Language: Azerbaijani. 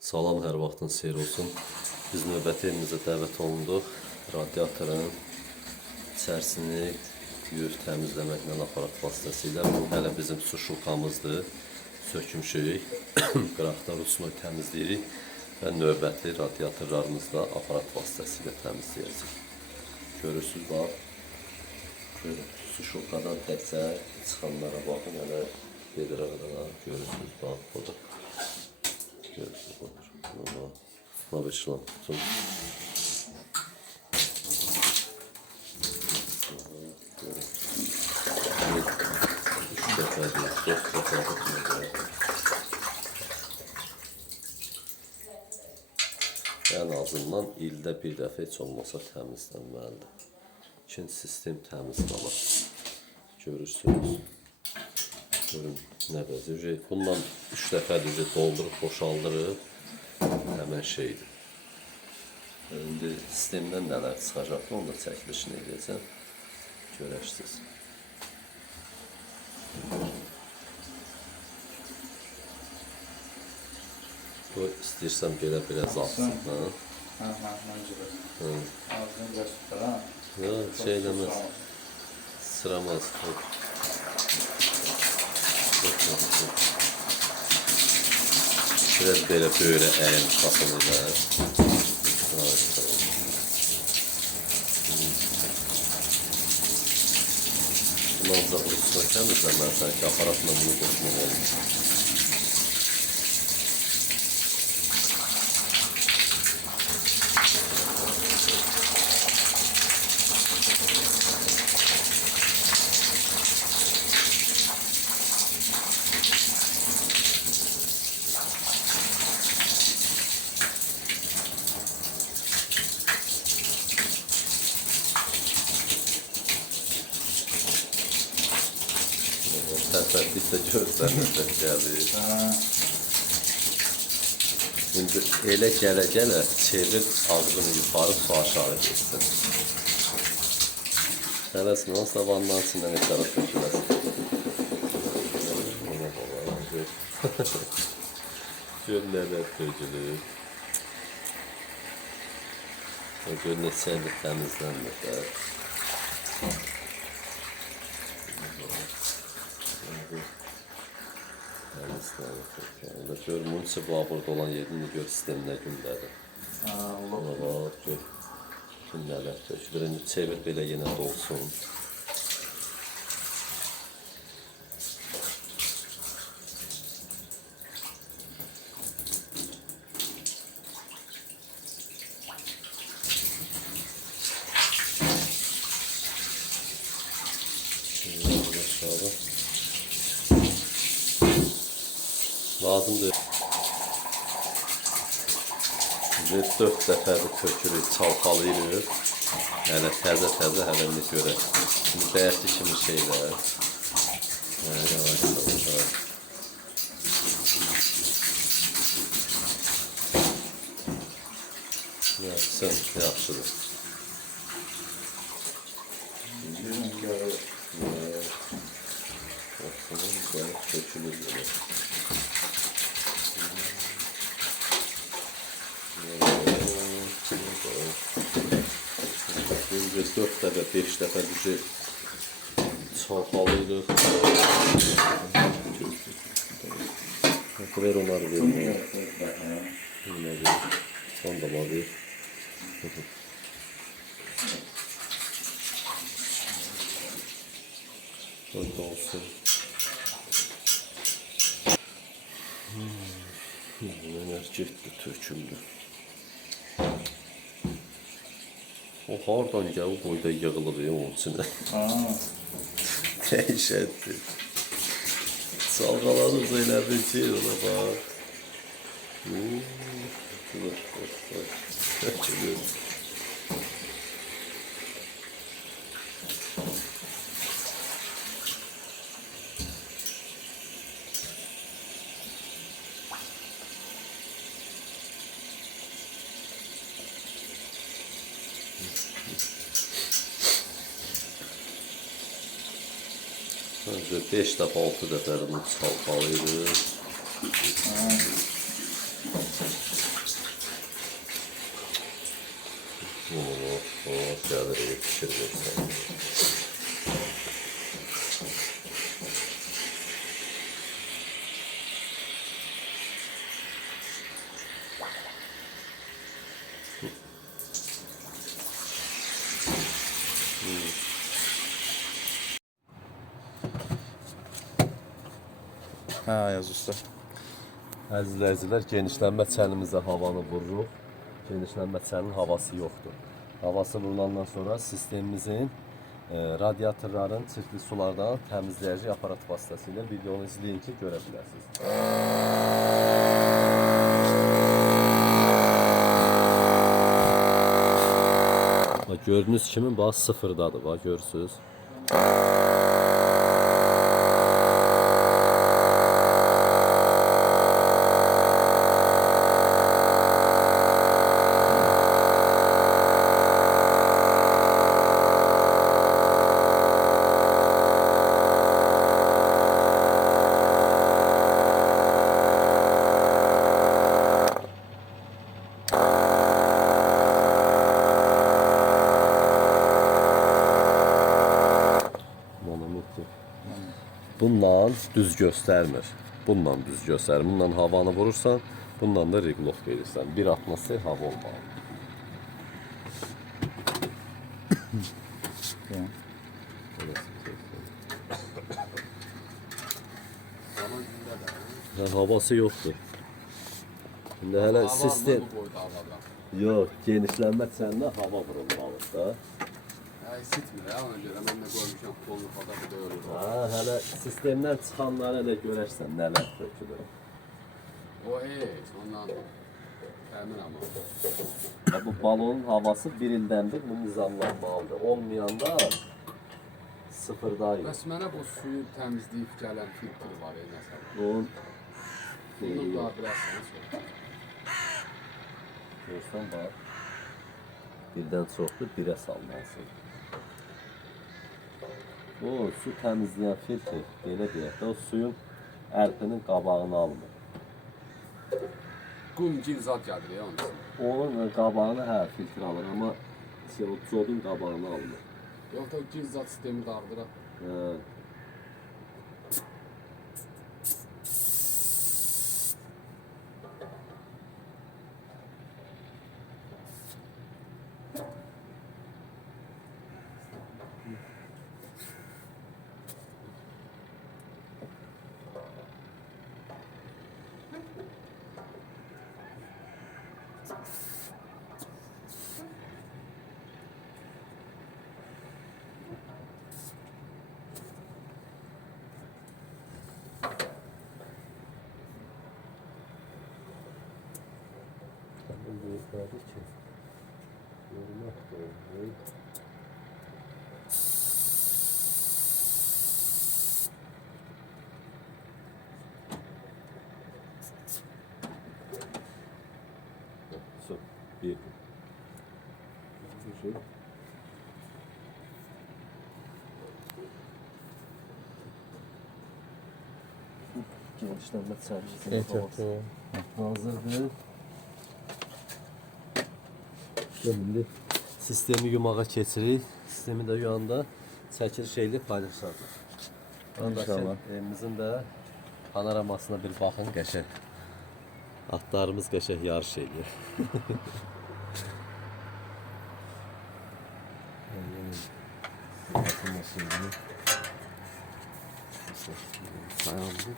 Salam, hər vaxtın xeyir olsun. Biz növbəti evimizə dəvət olunduq. Radiatorun içərisini güyür təmizləməklə aparat vasitəsilə. Bu hələ bizim su şulkamızdır. Sökmüşük. Qıraqda rusnoy təmizləyirik və növbəti radiatorlarımızda aparat vasitəsilə təmizləyəcək. Görürsünüz, bax. Su şulkadan təkcə çıxanlara baxın, hələ gedir aradan. Görürsünüz, bax, burada. Görürsünüz, bax. Buna bir şılan tutun. Üç dəfədir, 4 dəfə tutmayacaq. Ən azından ildə bir dəfə heç olmasa təmizlənməlidir. İkinci sistem təmiz qalır. Görürsünüz. Görün, nə bəzir. Bundan 3 dəfədir doldurup boşaldırıb. Həmən şeydir. İndi sistemdən nələr çıxacaqdır, onu da çəkilişini edəcəm. Görərsiniz. Bu istəyirsən belə biraz alsın. Məncə də. Ağzını göstər, ha? Yox, şey eləməz. Sıramaz. Biraz belə böyle əyilmiş baxın elə. Bunu ancaq rusuna təmizləməlisən ki, aparatla bunu qoşmaq olmur. Tərpətlikdə görsənirsən gəlir. Şimdi elə gələ-gələ çevir ağzını yuxarı, su aşağı geçsin. Tələsin, o savandan içindən eşarı töküləsin. Gör nələr tökülür. Gör neçə ilə təmizlənmir. Gör, bunun için bu burada olan yerini gör sistemine gündədir. Ona bak, gör. Gündələr tökülür. İndi çevir belə yenə dolsun. Lazımdır. 4 dəfədir tökürük, çalxalayırıq. Yəni təzə-təzə həlini görək. Şimdi dəyəkli kimi şeylər. Yavaş-yavaş. Yaxşıdır. Tökülür belə. Biz 4 dəfə, 5 dəfə düzü çalxalıyırıq. Ver onları verin. Son da var. Böyle olsun. Neler getdi, töküldü. O hardan gəlib boyda yığılır onun içində. Dəhşətdir. Çalğalarız elə bir şey ona bax. Tökülür. Önce 5 dəfə, 6 dəfə bunu çalxalayırıq. Gəlirik, pişiririk. Hə, Ayaz usta. Əziz izləyicilər, genişlənmə çənimizə havanı vururuq. Genişlənmə çəninin havası yoxdur. Havası vurulandan sonra sistemimizin radiatorların çirkli sulardan təmizləyici aparat vasitəsilə videonu izləyin ki, görə biləsiniz. Gördüyünüz kimi bax sıfırdadır, bax görürsünüz. Bundan düz göstərmir. Bundan düz göstərir. Bundan havanı vurursan, bundan da regulov verirsən. Bir atmosfer hava olmalı. Havası yoxdur. İndi hələ sistem... Yox, genişlənmə çəninə hava vurulmalı da. Sitmir ya, ona görə mən də qoymuşam kolunu fadakı döyülür. Hələ sistemdən çıxanları elə görərsən nələr tökülür. O heç, ondan təmin ama. Bu balonun havası bir ildəndir, bu nizamlanmalıdır. Olmayanda sıfırdayım. Bəs mənə bu suyu təmizləyib gələn filtri var ya, nəsə. Bunun Bunu da bilərsən sonra. görsən bax, birdən çoxdur, birə salmalısın. Bu su təmizləyən filtr, belə deyək də, o suyun ərpinin qabağını almır. Qum gil zad gəlir ya onun üçün. Onun qabağını filtr alır, amma o codun qabağını almır. Yox da o gil zad sistemi dağıdır. Su, bir. Şu. Genişlənmə çərçivəsində hazırdır. Şimdi sistemi yumağa keçirik. Sistemi də yuyanda çəkiliş eləyib paylaşacağıq. İnşallah. Evimizin də panoramasına bir baxın, qəşəng. Atlarımız qəşəng yarış eləyir. Sayandı.